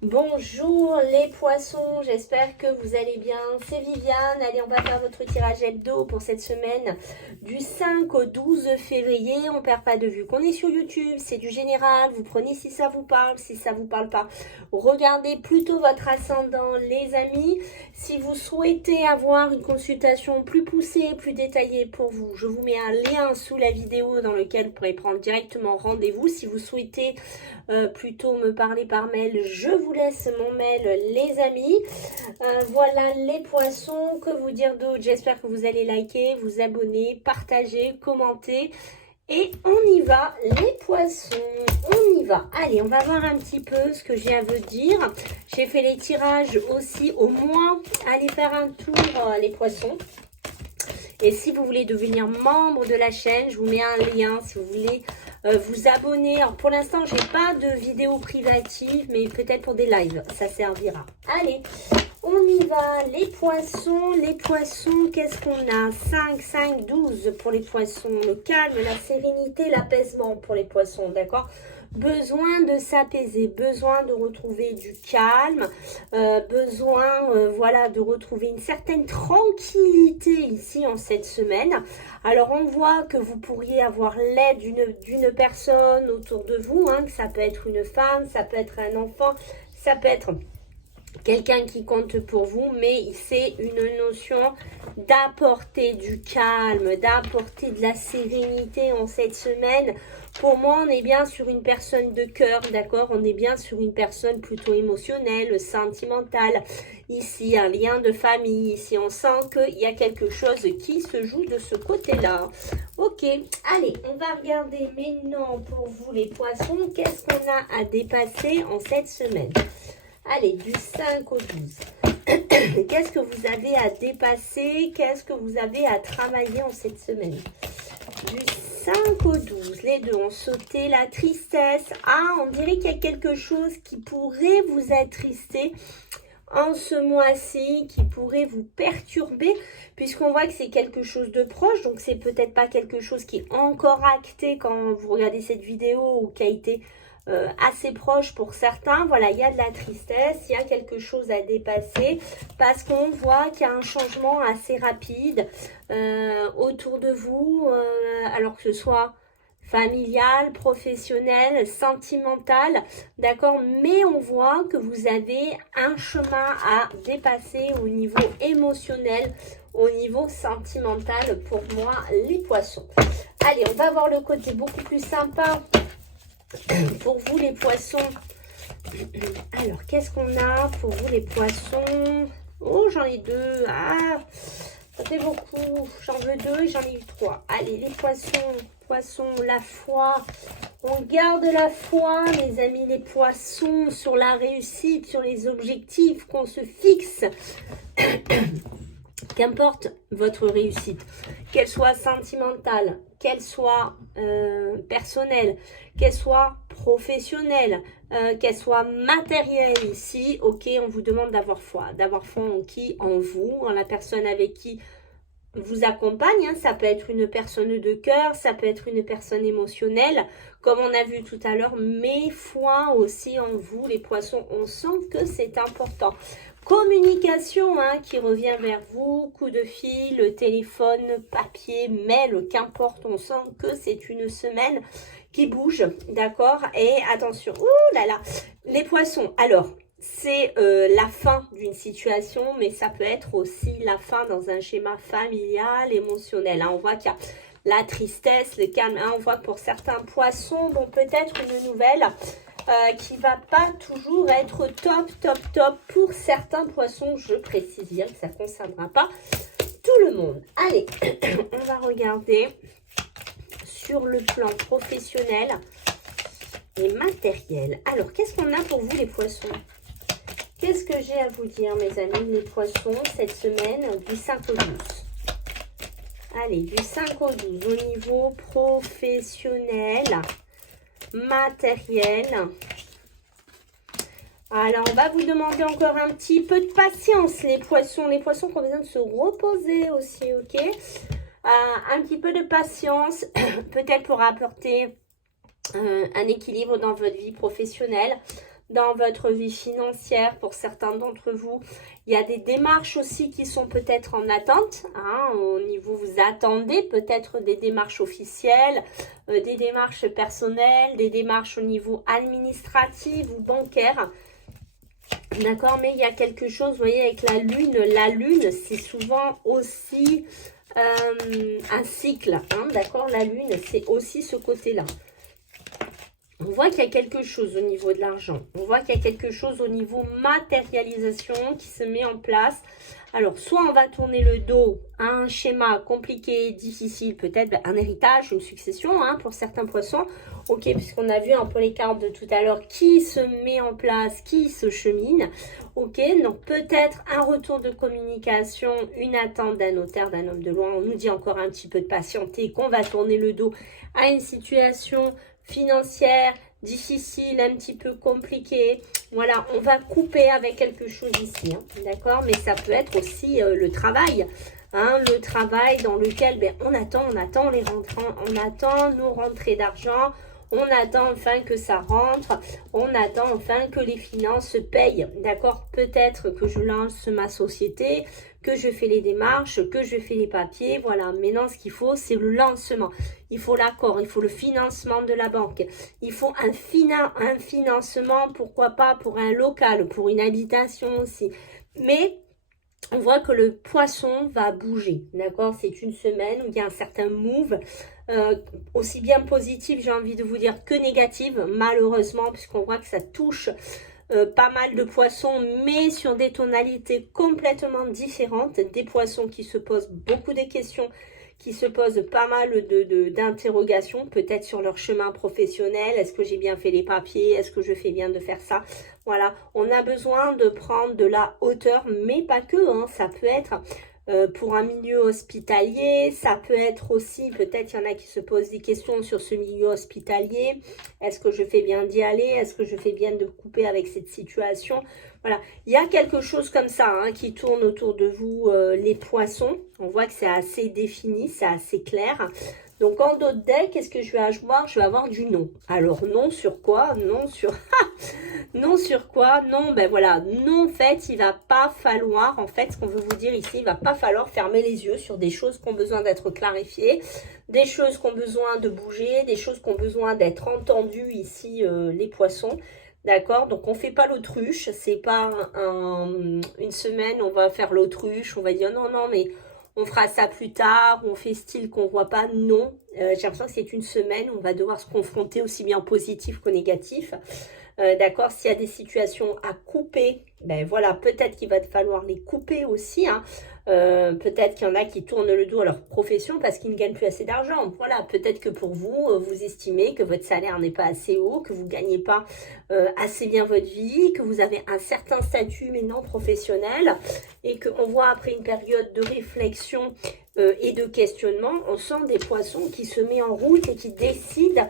Bonjour les poissons, j'espère que vous allez bien. C'est Viviane. Allez, on va faire votre tirage hebdo pour cette semaine du 5 au 12 février. On perd pas de vue qu'on est sur YouTube, c'est du général. Vous prenez si ça vous parle, si ça vous parle pas, regardez plutôt votre ascendant les amis. Si vous souhaitez avoir une consultation plus poussée, plus détaillée pour vous, je vous mets un lien sous la vidéo dans lequel vous pourrez prendre directement rendez-vous. Si vous souhaitez plutôt me parler par mail, je vous laisse mon mail les amis. Voilà les poissons, que vous dire d'autre? J'espère que vous allez liker, vous abonner, partager, commenter. Et on y va les poissons, on y va. Allez, on va voir un petit peu ce que j'ai à vous dire. J'ai fait les tirages aussi au mois. Allez faire un tour les poissons. Et si vous voulez devenir membre de la chaîne, je vous mets un lien si vous voulez vous abonner. Alors pour l'instant, j'ai pas de vidéo privative, mais peut-être pour des lives, ça servira. Allez, on y va. Les poissons, qu'est-ce qu'on a? 5, 5, 12 pour les poissons. Le calme, la sérénité, l'apaisement pour les poissons, d'accord? Besoin de s'apaiser, besoin de retrouver du calme, besoin voilà, de retrouver une certaine tranquillité ici en cette semaine. Alors on voit que vous pourriez avoir l'aide d'une personne autour de vous, hein, que ça peut être une femme, ça peut être un enfant, ça peut être quelqu'un qui compte pour vous, mais c'est une notion d'apporter du calme, d'apporter de la sérénité en cette semaine. Pour moi, on est bien sur une personne de cœur, d'accord? On est bien sur une personne plutôt émotionnelle, sentimentale. Ici, un lien de famille. Ici, on sent qu'il y a quelque chose qui se joue de ce côté-là. Ok, allez, on va regarder maintenant pour vous les poissons. Qu'est-ce qu'on a à dépasser en cette semaine? Allez, du 5 au 12. Qu'est-ce que vous avez à dépasser? Qu'est-ce que vous avez à travailler en cette semaine? Du 5 au 12, les deux ont sauté. La tristesse. Ah, on dirait qu'il y a quelque chose qui pourrait vous attrister en ce mois-ci, qui pourrait vous perturber, puisqu'on voit que c'est quelque chose de proche, donc c'est peut-être pas quelque chose qui est encore acté quand vous regardez cette vidéo ou qui a été assez proche pour certains. Voilà, il y a de la tristesse, il y a quelque chose à dépasser parce qu'on voit qu'il y a un changement assez rapide autour de vous, alors que ce soit familial, professionnel, sentimental, d'accord, mais on voit que vous avez un chemin à dépasser au niveau émotionnel, au niveau sentimental pour moi les poissons. Allez, on va voir le côté beaucoup plus sympa pour vous les poissons. Alors, qu'est-ce qu'on a pour vous les poissons? Oh, j'en ai deux. Ah, ça fait beaucoup. J'en veux deux et j'en ai eu trois. Allez, les poissons, la foi. On garde la foi, mes amis, les poissons, sur la réussite, sur les objectifs qu'on se fixe. Qu'importe votre réussite, qu'elle soit sentimentale, qu'elle soit personnelle, qu'elle soit professionnelle, qu'elle soit matérielle ici, ok, on vous demande d'avoir foi en qui? En vous, en la personne avec qui vous accompagne, hein. Ça peut être une personne de cœur, ça peut être une personne émotionnelle, comme on a vu tout à l'heure, mais foi aussi en vous, les poissons, on sent que c'est important. Communication hein, qui revient vers vous, coup de fil, téléphone, papier, mail, qu'importe, on sent que c'est une semaine qui bouge, d'accord? Et attention, ouh là là, les poissons, alors, c'est la fin d'une situation, mais ça peut être aussi la fin dans un schéma familial, émotionnel. Hein. On voit qu'il y a la tristesse, le calme. Hein. On voit que pour certains poissons, bon, peut-être une nouvelle qui va pas toujours être top pour certains poissons. Je précise bien que ça ne concernera pas tout le monde. Allez, on va regarder sur le plan professionnel et matériel. Alors, qu'est-ce qu'on a pour vous les poissons? Qu'est-ce que j'ai à vous dire, mes amis, les poissons, cette semaine, du 5 au 12? Allez, du 5 au 12, au niveau professionnel, matériel. Alors, on va vous demander encore un petit peu de patience, les poissons. Les poissons qui ont besoin de se reposer aussi, ok? Un petit peu de patience, peut-être pour apporter un équilibre dans votre vie professionnelle. dans votre vie financière pour certains d'entre vous. Il y a des démarches aussi qui sont peut-être en attente. Hein, au niveau, vous attendez peut-être des démarches officielles, des démarches personnelles, des démarches au niveau administratif ou bancaire. D'accord, mais il y a quelque chose, vous voyez, avec la lune, c'est souvent aussi un cycle. Hein, d'accord, la lune, c'est aussi ce côté-là. On voit qu'il y a quelque chose au niveau de l'argent. On voit qu'il y a quelque chose au niveau matérialisation qui se met en place. Alors, soit on va tourner le dos à un schéma compliqué, difficile, peut-être un héritage, une succession hein, pour certains poissons. Ok, puisqu'on a vu un peu les cartes de tout à l'heure qui se met en place, qui se chemine. Ok, donc peut-être un retour de communication, une attente d'un notaire, d'un homme de loi. On nous dit encore un petit peu de patienter, qu'on va tourner le dos à une situation financière, difficile, un petit peu compliquée. Voilà, on va couper avec quelque chose ici, hein, d'accord? Mais ça peut être aussi le travail, hein, le travail dans lequel on attend les rentrants, on attend nos rentrées d'argent, on attend enfin que ça rentre, on attend enfin que les finances se payent, d'accord? Peut-être que je lance ma société, que je fais les démarches, que je fais les papiers, voilà. Maintenant, ce qu'il faut, c'est le lancement. Il faut l'accord, il faut le financement de la banque. Il faut un financement, pourquoi pas, pour un local, pour une habitation aussi. Mais on voit que le poisson va bouger, d'accord? C'est une semaine où il y a un certain move, aussi bien positif, j'ai envie de vous dire, que négatif, malheureusement, puisqu'on voit que ça touche pas mal de poissons, mais sur des tonalités complètement différentes. Des poissons qui se posent beaucoup de questions, qui se posent pas mal d'interrogations, peut-être sur leur chemin professionnel. Est-ce que j'ai bien fait les papiers? Est-ce que je fais bien de faire ça? Voilà, on a besoin de prendre de la hauteur, mais pas que. Hein, ça peut être pour un milieu hospitalier, ça peut être aussi, peut-être il y en a qui se posent des questions sur ce milieu hospitalier. Est-ce que je fais bien d'y aller? Est-ce que je fais bien de couper avec cette situation? Voilà, il y a quelque chose comme ça hein, qui tourne autour de vous, les poissons. On voit que c'est assez défini, c'est assez clair. Donc, en d'autres decks, qu'est-ce que je vais avoir? Je vais avoir du non. Alors, non sur quoi? Non sur... non sur quoi? Non, ben voilà. Non, en fait, il va pas falloir, en fait, ce qu'on veut vous dire ici, il va pas falloir fermer les yeux sur des choses qui ont besoin d'être clarifiées, des choses qui ont besoin de bouger, des choses qui ont besoin d'être entendues ici, les poissons. D'accord? Donc, on ne fait pas l'autruche. C'est pas une semaine, on va faire l'autruche. On va dire non, non, mais... on fera ça plus tard, on fait style qu'on ne voit pas. Non, j'ai l'impression que c'est une semaine où on va devoir se confronter aussi bien en positif qu'au négatif. D'accord, s'il y a des situations à couper, ben voilà, peut-être qu'il va falloir les couper aussi. Hein. Peut-être qu'il y en a qui tournent le dos à leur profession parce qu'ils ne gagnent plus assez d'argent. Voilà, peut-être que pour vous, vous estimez que votre salaire n'est pas assez haut, que vous ne gagnez pas assez bien votre vie, que vous avez un certain statut mais non professionnel et qu'on voit après une période de réflexion et de questionnement, on sent des poissons qui se mettent en route et qui décident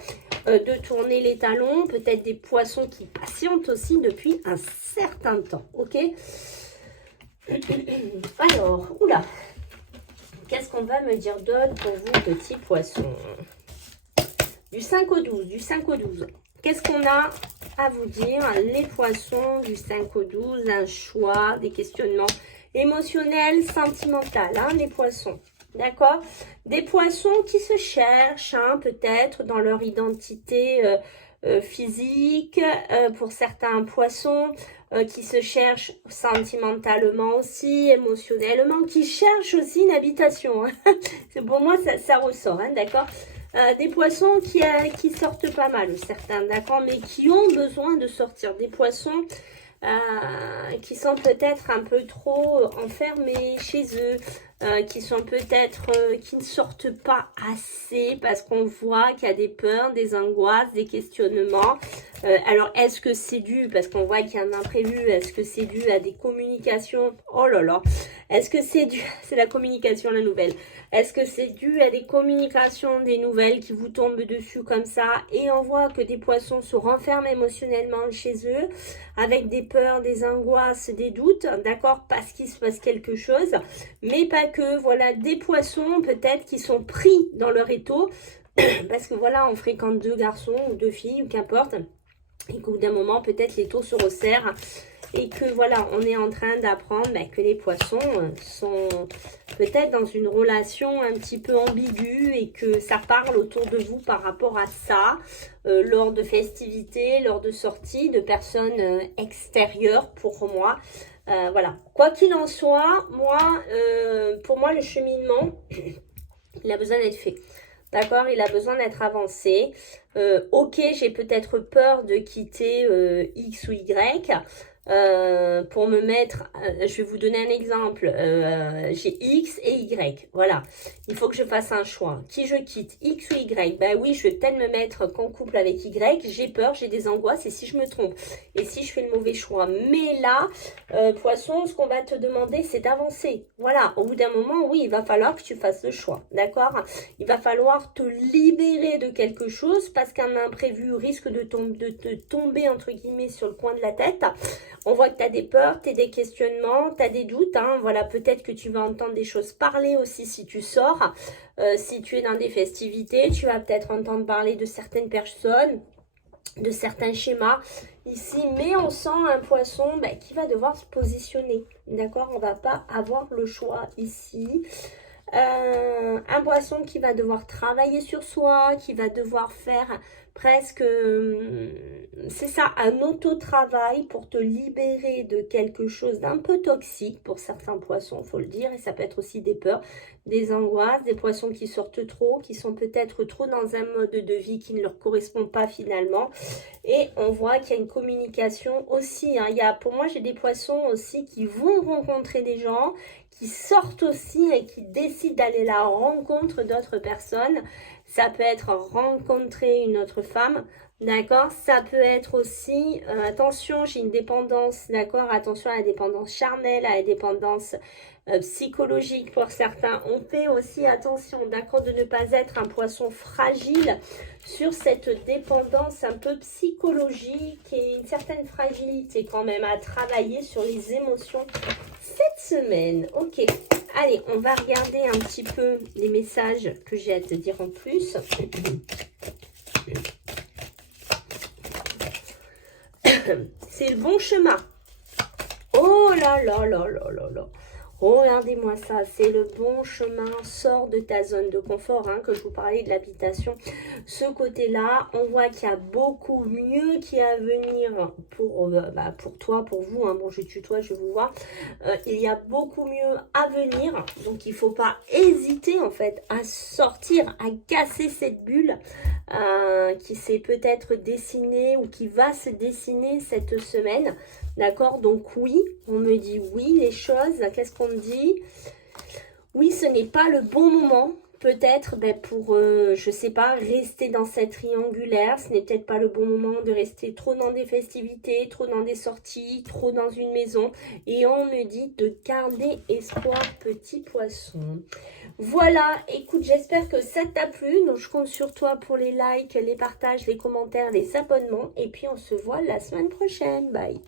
de tourner les talons, peut-être des poissons qui patientent aussi depuis un certain temps, ok? Alors, oula, qu'est-ce qu'on va me dire d'autre pour vous, petits poissons? Du 5 au 12, du 5 au 12. Qu'est-ce qu'on a à vous dire, les poissons, du 5 au 12, un choix, des questionnements émotionnels, sentimentaux, hein, les poissons. D'accord? Des poissons qui se cherchent, hein, peut-être, dans leur identité physique, pour certains poissons, qui se cherchent sentimentalement aussi, émotionnellement, qui cherchent aussi une habitation. Hein. Pour moi, ça ressort, hein, d'accord? Des poissons qui sortent pas mal, certains, d'accord? Mais qui ont besoin de sortir. Des poissons qui sont peut-être un peu trop enfermés chez eux, qui sont peut-être, qui ne sortent pas assez parce qu'on voit qu'il y a des peurs, des angoisses, des questionnements. Alors, est-ce que c'est dû, parce qu'on voit qu'il y a un imprévu, est-ce que c'est dû à des communications? Oh là là, est-ce que c'est dû, c'est la communication la nouvelle, est-ce que c'est dû à des communications, des nouvelles qui vous tombent dessus comme ça, et on voit que des poissons se renferment émotionnellement chez eux, avec des peurs, des angoisses, des doutes, d'accord, parce qu'il se passe quelque chose, mais pas que, voilà, des poissons peut-être qui sont pris dans leur étau, parce que voilà, on fréquente deux garçons ou deux filles, ou qu'importe, et qu'au bout d'un moment, peut-être les taux se resserrent et que voilà, on est en train d'apprendre que les poissons sont peut-être dans une relation un petit peu ambiguë et que ça parle autour de vous par rapport à ça, lors de festivités, lors de sorties, de personnes extérieures pour moi. Voilà, quoi qu'il en soit, moi, pour moi, le cheminement, il a besoin d'être fait. D'accord, il a besoin d'être avancé. Ok, j'ai peut-être peur de quitter X ou Y. Pour me mettre, je vais vous donner un exemple, j'ai X et Y, voilà, il faut que je fasse un choix, qui je quitte, X ou Y, ben oui, je vais peut-être me mettre qu'en couple avec Y, j'ai peur, j'ai des angoisses, et si je me trompe, et si je fais le mauvais choix, mais là, poisson, ce qu'on va te demander, c'est d'avancer, voilà, au bout d'un moment, oui, il va falloir que tu fasses le choix, d'accord, il va falloir te libérer de quelque chose, parce qu'un imprévu risque de te tomber, entre guillemets, sur le coin de la tête. On voit que tu as des peurs, tu as des questionnements, tu as des doutes. Hein. Voilà, peut-être que tu vas entendre des choses parler aussi si tu sors. Si tu es dans des festivités, tu vas peut-être entendre parler de certaines personnes, de certains schémas ici. Mais on sent un poisson qui va devoir se positionner. D'accord, on ne va pas avoir le choix ici. Un poisson qui va devoir travailler sur soi, qui va devoir faire presque, c'est ça, un auto-travail pour te libérer de quelque chose d'un peu toxique pour certains poissons, il faut le dire, et ça peut être aussi des peurs, des angoisses, des poissons qui sortent trop, qui sont peut-être trop dans un mode de vie qui ne leur correspond pas finalement, et on voit qu'il y a une communication aussi, hein. Pour moi, j'ai des poissons aussi qui vont rencontrer des gens, qui sortent aussi et qui décident d'aller à la rencontre d'autres personnes. Ça peut être rencontrer une autre femme, d'accord. Ça peut être aussi, attention, j'ai une dépendance, d'accord. Attention à la dépendance charnelle, à la dépendance psychologique pour certains. On fait aussi attention, d'accord, de ne pas être un poisson fragile sur cette dépendance un peu psychologique et une certaine fragilité quand même à travailler sur les émotions cette semaine. Ok, allez, on va regarder un petit peu les messages que j'ai à te dire en plus. C'est le bon chemin. Oh là là là là là là. Regardez-moi ça, c'est le bon chemin, sors de ta zone de confort, hein, que je vous parlais de l'habitation. Ce côté-là, on voit qu'il y a beaucoup mieux qui est à venir pour toi, pour vous. Hein. Bon, je tutoie, je vous vois. Il y a beaucoup mieux à venir, donc il ne faut pas hésiter en fait à sortir, à casser cette bulle qui s'est peut-être dessinée ou qui va se dessiner cette semaine. D'accord, donc oui, on me dit oui les choses. Qu'est-ce qu'on me dit? Oui, ce n'est pas le bon moment, peut-être pour, je sais pas, rester dans cette triangulaire. Ce n'est peut-être pas le bon moment de rester trop dans des festivités, trop dans des sorties, trop dans une maison. Et on me dit de garder espoir, petit poisson. Voilà, écoute, j'espère que ça t'a plu. Donc, je compte sur toi pour les likes, les partages, les commentaires, les abonnements. Et puis, on se voit la semaine prochaine. Bye.